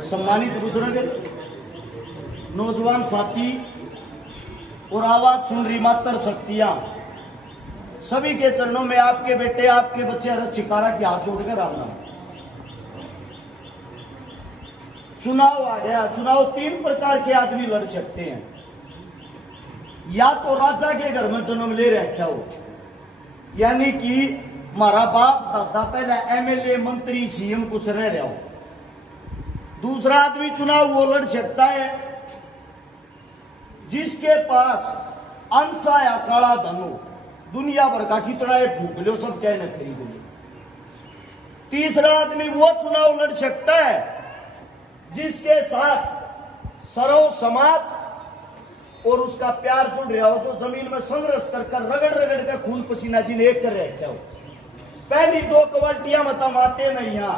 सम्मानित बुजुर्ग, नौजवान साथी और आवाज सुन रही मातर शक्तियां, सभी के चरणों में आपके बेटे, आपके बच्चे हरस छिकारा के हाथ जोड़कर राम राम। चुनाव आ गया। चुनाव तीन प्रकार के आदमी लड़ सकते हैं। या तो राजा के घर में जन्म ले रखा हो, यानी कि हमारा बाप दादा पहले एमएलए, मंत्री, सीएम कुछ रह रहा हो। दूसरा आदमी चुनाव वो लड़ सकता है जिसके पास अंचा या काला धन हो, दुनिया भर का कितना है फूक लो, सब क्या न खरीद लो। तीसरा आदमी वो चुनाव लड़ सकता है जिसके साथ सर्व समाज और उसका प्यार जुड़ रहा हो, जो जमीन में संघर्ष कर रगड़ रगड़ कर खून पसीना जिन्हें एक कर रहे हो। पहली दो क्वालिटियां मतलब आते नहीं। यहां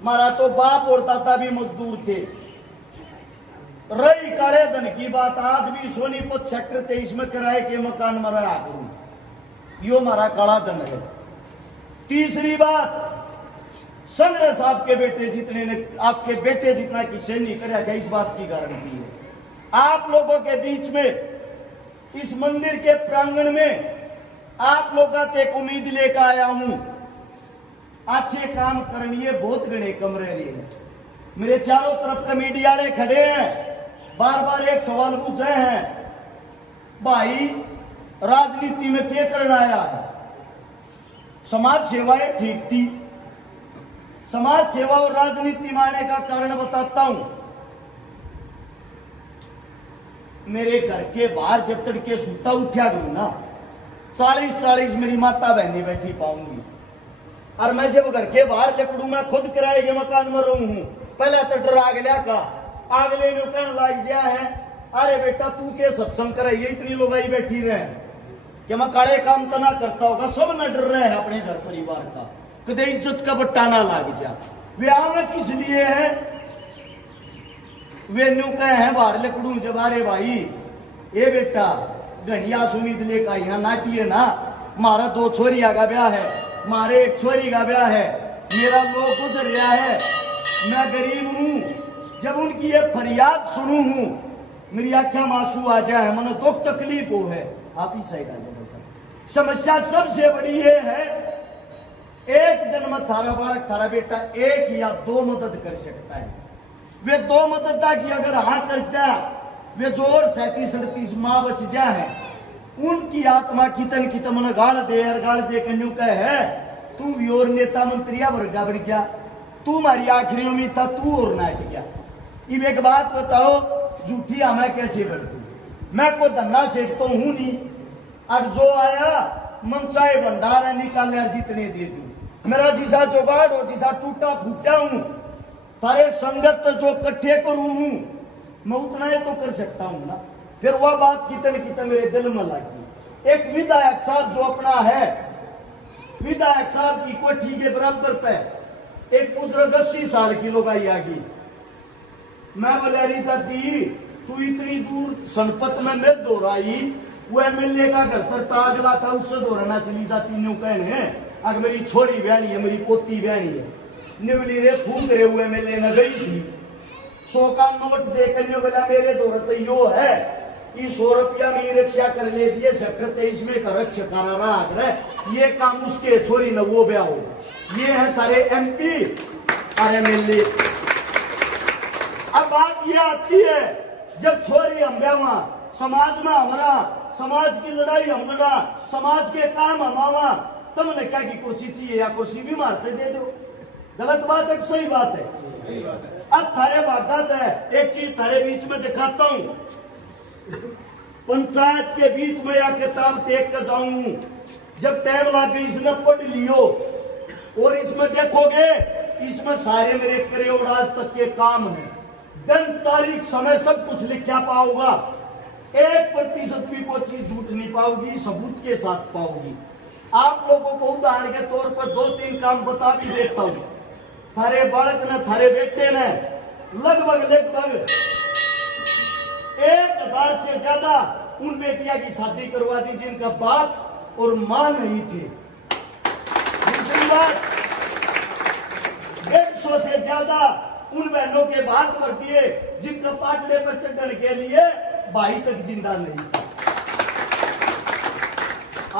हमारा तो बाप और दादा भी मजदूर थे। रही काले धन की बात, आज भी सोनीपत सेक्टर 23 में किराए के मकान में रहा करूं, यो हमारा काला धन है। तीसरी बात, संघर्ष आपके बेटे जितने ने, आपके बेटे जितना किसी नहीं करेगा, इस बात की गारंटी है। आप लोगों के बीच में इस मंदिर के प्रांगण में आप लोगों से एक उम्मीद लेकर आया हूं, अच्छे काम करनी है। बहुत गणे कमरे रहे, मेरे चारों तरफ के मीडिया वाले खड़े हैं, बार बार एक सवाल पूछे हैं, भाई राजनीति में क्या करना आया है? समाज सेवाएं ठीक थी। समाज सेवा और राजनीति में आने का कारण बताता हूं। मेरे घर के बाहर जब तड़के सूता उठा करूं ना, 40-40 मेरी माता बहनें बैठी पाऊंगी। और मैं जब घर के बाहर लकड़ू, मैं खुद किराए के मकान में रहूं हूं, पहले तो डरा गया का आगले में कहने लग गया है, अरे बेटा तू के सत्संग कराइए, इतनी लोग आई बैठी रहे कि मैं काले काम तो ना करता होगा। सब न डर रहे हैं अपने घर परिवार का, कदे इज्जत का बट्टा ना लाग जा। विवाह में किस लिए है? वे न्यू कहे हैं बाहर लकड़ू जब, अरे भाई ये बेटा घनिया सुनी दिले का यहाँ नाटी है ना, मारा 2 छोरिया का ब्याह है, मारे 1 छोरी का ब्याह है, मेरा लोग गुजर रहा है, मैं गरीब हूं। जब उनकी ये फरियाद सुनू हूं, मेरी आंखें में आंसू आ जाए, मन दुख तकलीफ हो है। आप ही सही कहा। समस्या सबसे बड़ी ये है, एक दिन में थारा बालक, थारा बेटा 1 या 2 मदद कर सकता है। वे 2 मदद की अगर हाँ करता, वे जो और 37-38 माँ बच जा है, उनकी आत्मा कितन की तमन गाल दे कन्यू कहे है, तू भी और नेता मंत्रिया वर्गा बन गया, तू हमारी आखिरी उम्मीद था, तू और ना गया। अब एक बात बताओ, झूठी हमें कैसे बढ़ दू? मैं को धन्ना सेठ तो हूं नहीं। अब जो आया मनचाहे भंडार है, निकाल यार जितने दे दू। मेरा जिसा जुगाड़ हो, जिसा टूटा फूटा हूं, तारे संगत जो इकट्ठे करूं हूं, मैं उतना ही तो कर सकता हूं ना। फिर वह बात कितने मेरे दिल में लगी। एक विधायक साहब जो अपना है, विधायक साहब की कोठी के बराबर पे एक बुजुर्ग 80 साल की लोग आई आगी। मैं बोले री दादी, तू इतनी दूर संपत में मैं दोहराई, वो एमएलए का घर तर तागला था, उससे दोहराना चली जाती। न्यू कहने अगर मेरी छोरी बयानी है, मेरी पोती बयानी है, निवली रे फूक रहे हुए एमएलए न गई थी, 100 का नोट देकर बोला मेरे दोहरत यो है, 100 रुपया में रक्षा कर लीजिए, सेक्टर 23 में खर्च छकारा रहा, ये काम उसके छोरी न वो ब्याह हो। ये है तारे एमपी और एमएलए। अब बात ये आती है, जब छोरी हम ब्यावा, समाज में हमारा, समाज की लड़ाई हम लड़ा, समाज के काम हमारा, तुमने क्या की कुर्सी चाहिए या कुर्सी भी मारते दे दो। गलत बात है, सही बात है? सही बात है। अब थारे बात है, एक चीज थारे बीच में दिखाता हूं, पंचायत के बीच में या किताब देख कर जाऊं, जब टाइम लगे इसमें पढ़ लियो और इसमें देखोगे, इसमें सारे मेरे करोड़ आज तक के काम है, दिन तारीख समय सब कुछ लिखा पाओगा। 1% भी कोई चीज झूठ नहीं पाओगी, सबूत के साथ पाओगी। आप लोगों को उदाहरण के तौर पर 2-3 काम बता भी देता हूं। थारे बालक ने, थारे बेटे ने लगभग 1000 से ज्यादा उन बेटिया की शादी करवा दी जिनका बाप और मां नहीं थे। दूसरी बात, 150 से ज्यादा उन बहनों के बात भर दिए जिनका पाटले पर चढ़ने के लिए भाई तक जिंदा नहीं था।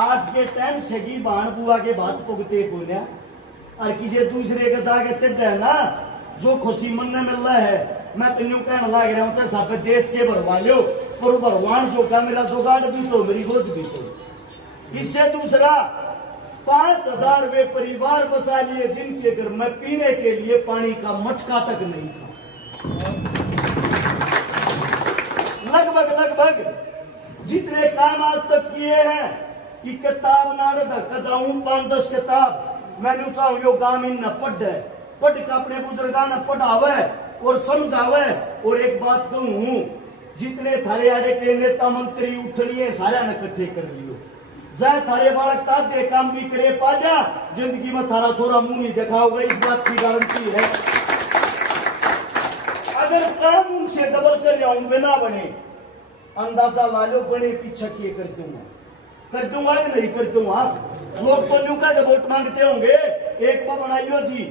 आज के टाइम सगी बहन बुआ के बात पुगते बोलिया और किसी दूसरे के जाके चढ़ है ना, जो खुशी मन में मिल रहा है। मैं तेन कहना लाग रहा हूं सब देश के भरवा लो, पर भगवान जो का मेरा जुगाड़ भी तो मेरी गोज भी तो। इससे दूसरा 5,000 वे परिवार बसा लिए जिनके घर में पीने के लिए पानी का मटका तक नहीं था। लगभग जितने काम आज तक किए हैं कि किताब नाड़ जाऊं 5-10 किताब मैंने चाहूं यो गांव इन न पढ़ के अपने बुजुर्गा न पढ़ावे और समझावे। और एक बात कहूं, जितने थारे आड़े के नेता मंत्री उठनिए सारे न इकट्ठे कर लियो, जाए थारे बालक तादे काम भी करे पाजा, जिंदगी में थारा छोरा मुंह नहीं देखा होगा, इस बात की गारंटी है। अगर काम उनसे डबल कर जाऊं बिना बने, अंदाजा ला लो बने पीछे किए कर दूंगा कि नहीं कर दूंगा। लोग तो न्यू का वोट मांगते होंगे, एक बार बनाइयो जी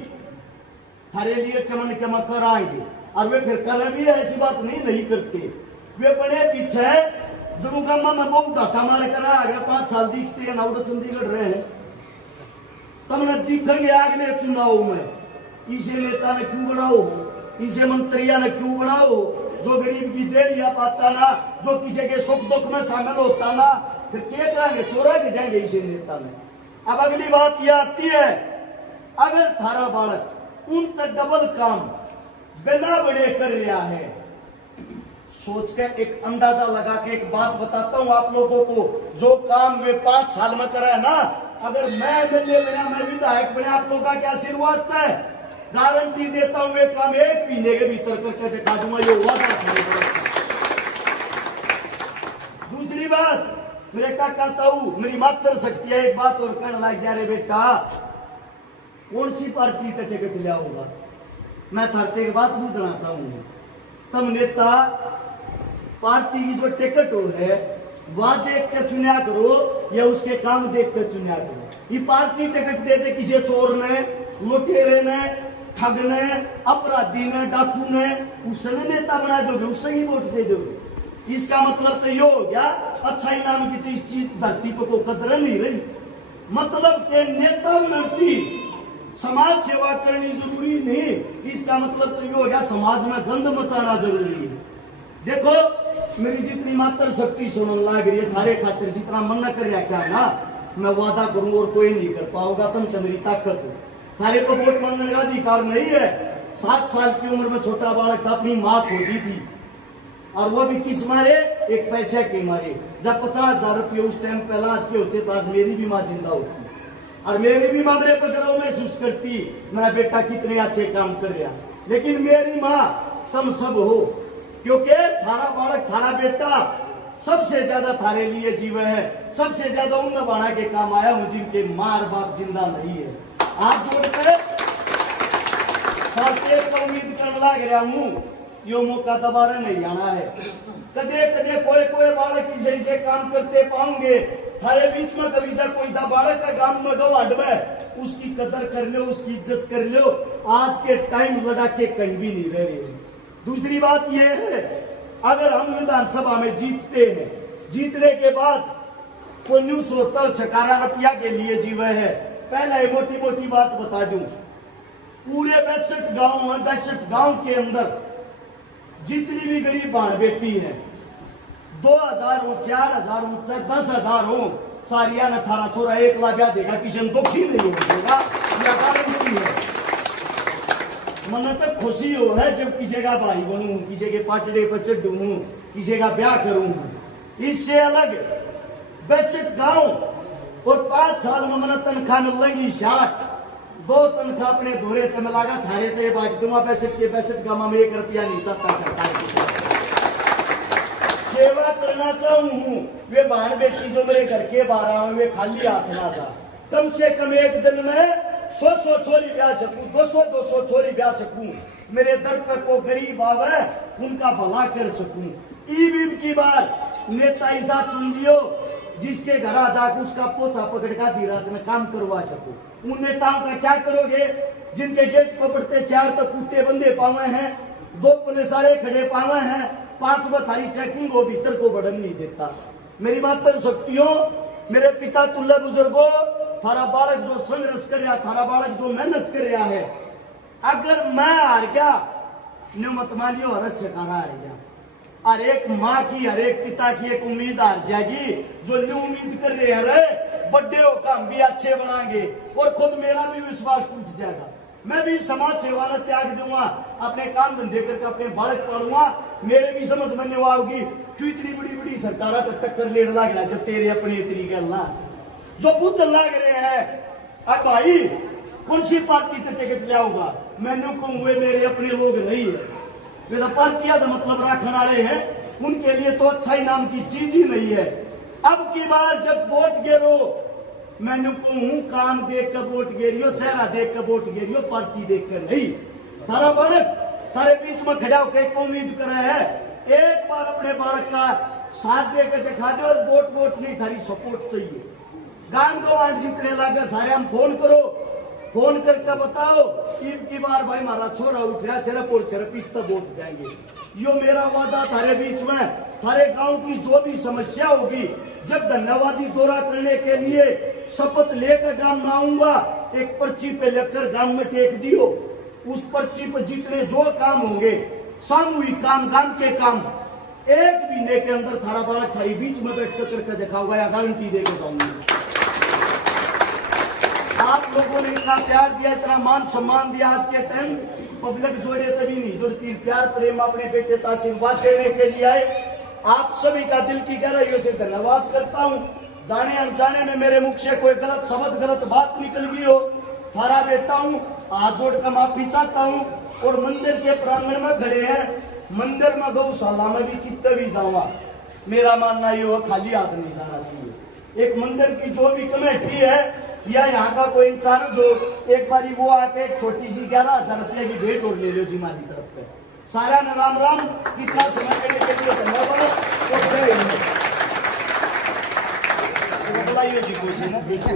थारे लिए कम कर आएंगे, और वे फिर कर भी है, ऐसी बात नहीं करते। वे बड़े पीछे जुड़ूंगा मैं बहुत डाटा मारे करा अगर 5 साल दिखते हैं नाउड चंडीगढ़ रहे हैं, तुमने दिखेंगे अगले चुनाव में इसे नेता ने क्यों बनाओ, इसे मंत्रिया ने क्यों बनाओ, जो गरीब की देड़िया पाता ना, जो किसी के सुख दुख में शामिल होता ना, फिर क्या करेंगे, चोरा के जाएंगे इसे नेता में। अब अगली बात यह आती है, अगर थारा बालक उन तक डबल काम बिना बड़े कर रहा है, सोच के एक अंदाजा लगा के एक बात बताता हूं आप लोगों को, जो काम वे 5 साल में करा है ना, अगर मैं एमएलए बना, मैं विधायक बना, आप लोगों का क्या आशीर्वाद है, गारंटी देता हूं वे काम एक महीने के भीतर करके दिखा दूंगा, ये हुआ था। दूसरी बात मेरे का कहता हूं, मेरी मात्र शक्ति है, एक बात और कहने लग जा रहे बेटा, कौन सी पार्टी का टिकट लिया होगा, मैं थारते एक बात पूछना चाहूंगा, तुम नेता पार्टी की जो टिकट हो है वह देख के चुनिया करो या उसके काम देख के चुनिया करो। ये पार्टी टिकट दे दे किसी चोर ने, लुटेरे ने, ठग ने, अपराधी ने, डाकू ने, उसने नेता बना दोगे, उससे ही वोट दे दोगे। इसका मतलब तो ये हो गया अच्छा इनाम की तो इस चीज धरती पर को कदर नहीं रही। मतलब के नेता बनती समाज सेवा करनी जरूरी नहीं, इसका मतलब तो ये हो गया समाज में गंद मचाना जरूरी है। देखो मेरी जितनी मात्र शक्ति सुनन लाग रही है, थारे खातिर जितना मन कर रहा क्या ना, मैं वादा करूं और कोई नहीं कर पाओगा, तुमसे मेरी ताकत है। थारे को वोट मांगने का अधिकार नहीं है। 7 साल की उम्र में छोटा बालक था, अपनी माँ खोदी थी, और वो भी किस मारे, एक पैसे के मारे। जब 50,000 रुपये उस टाइम पे इलाज के होते तो आज मेरी भी माँ जिंदा होती, और मेरी भी माँ मेरे पकड़ो महसूस करती मेरा बेटा कितने अच्छे काम कर रहा। लेकिन मेरी माँ तुम सब हो, क्योंकि थारा बालक थारा बेटा सबसे ज्यादा थारे लिए जीव है, सबसे ज्यादा उन बाणा के काम आया हूं जिनके माँ और बाप जिंदा नहीं है। आप जोड़कर उम्मीद करने लग रहा हूं, यो मौका दोबारा नहीं आना है। कदे कदे कोई बालक इसे काम करते पाऊंगे थारे बीच में, कभी सा कोई सा बालक का गांव में गो हट में, उसकी कदर कर लो, उसकी इज्जत कर लो। आज के टाइम लड़ा के कहीं भी नहीं रह रहे। दूसरी बात यह है, अगर हम विधानसभा में जीतते हैं, जीतने के बाद कोई न्यू सोचता 11 रुपया के लिए जीवे है। पहले मोटी मोटी बात बता दूं, पूरे 62 गांव के अंदर जितनी भी गरीब बाण बेटी है, 2,000 हो, 4,000 हो, 10,000 हो, सारिया ने थारा छोरा 1 लाख ब्याह देगा, किसी में दुखी नहीं होगा। गारंटी है। मन तक खुशी हो है जब किसी का भाई बनूं, किसी के पाटड़े पर चढ़ूं, किसी का ब्याह करूं। इससे अलग 62 गांव और 5 साल में मन तनख्वाह मिल लगी 60, 2 तनख्वाह अपने धोरे से मिलागा, थारे तो ये बांट दूंगा। 62 गांव में 1 रुपया नहीं चाहता सरकार की सेवा करना चाहूं। वे बहन बेटी जो मेरे घर के 12 में वे खाली हाथ ना जा, कम से कम एक दिन में 100 छोरी ब्याह सकूं, 200 छोरी ब्याह सकूं। मेरे दर पर को गरीब आवे उनका भला कर सकूं। ईवीएम की बात नेता ऐसा चुन लियो जिसके घर आ जाकर उसका पोछा पकड़ का दी रात में काम करवा सकूं। उन नेताओं का क्या करोगे? जिनके गेट पर बढ़ते 4 तो कुत्ते बंदे पावे हैं, 2 पुलिस वाले खड़े पावे हैं, 5 थारी चेकिंग वो भीतर को बढ़न नहीं देता। मेरी मातर शक्तियों, मेरे पिता तुल्य बुजुर्गो, थारा बालक जो संघर्ष कर रहा, थारा बालक जो मेहनत कर रहा है, अगर मैं हार गया न्यू मत मानियो हरस छकारा हार गया। हर एक माँ की, हर एक पिता की एक उम्मीद हार जाएगी। जो न्यू उम्मीद कर रहे हैं बड़े हो काम भी अच्छे बनाएंगे, और खुद मेरा भी विश्वास टूट जाएगा। मैं भी समाज सेवा में त्याग दूंगा, अपने काम धंधे करके अपने बालक पढ़ूंगा। मेरे भी समझ में नहीं आओगी क्यों इतनी बड़ी बड़ी सरकार टक्कर लेने लग रहा जब तेरे अपनी इतनी गलना जो पूछ लग रहे हैं। अब भाई कौन सी पार्टी से टिकट लियाऊंगा, मैंने कहूंगे मेरे अपने लोग नहीं है, मेरा पार्टियां तो मतलब रखने वाले हैं, उनके लिए तो अच्छा ही नाम की चीज ही नहीं है। अब की बार जब वोट गिरो, मैंने कहूं काम देख कर वोट गिरियो, चेहरा देख कर वोट गिरियो, पार्टी देख कर नहीं। तारा बालक तारे बीच में खड़ा होकर उम्मीद कर रहे हैं, एक बार अपने बालक का साथ देकर दिखा दे, और वोट नहीं थारी सपोर्ट चाहिए। गांव गवान जितने लागे सारे हम फोन करो, फोन करके बताओ ईद की बार भाई हमारा छोरा उठा सिर्फ और सिर्फ इस तक वोट देंगे। यो मेरा वादा थारे बीच में, थारे गांव की जो भी समस्या होगी, जब धन्यवादी दौरा करने के लिए शपथ लेकर गांव में आऊंगा, एक पर्ची पे लेकर गांव में टेक दियो। उस पर्ची पर जितने जो काम होंगे, सामूहिक काम, गांव के काम, 1 महीने के अंदर थारा बालक थारी बीच में बैठ कर करके दिखाऊंगा, या गारंटी देकर जाऊंगा। आप लोगों ने इतना प्यार दिया, इतना मान सम्मान दिया, आज के टाइम पब्लिक जोड़े तभी नहीं जुड़ती। प्यार प्रेम अपने बेटे का आशीर्वाद देने के लिए आए। आप सभी का दिल की गहराइयों से धन्यवाद करता हूँ। जाने अनजाने में मेरे मुख से कोई गलत शब्द, गलत बात निकल गई हो, थारा बेटा हूँ, हाथ जोड़कर माफी चाहता हूँ। और मंदिर के प्रांगण में खड़े हैं, मंदिर में गौशाला में भी कितने भी जावा, मेरा मानना ये हो खाली हाथ नहीं जाना चाहिए। एक मंदिर की जो भी कमेटी है या यहाँ का कोई इंचार्ज हो, एक बारी वो आके एक छोटी सी 11,000 रुपये की भेंट और ले लो जी हमारी तरफ पे। सारा न राम राम, कितना समय देने के लिए धन्यवाद और जय हिंद। बुलाइए जी कोई से ना।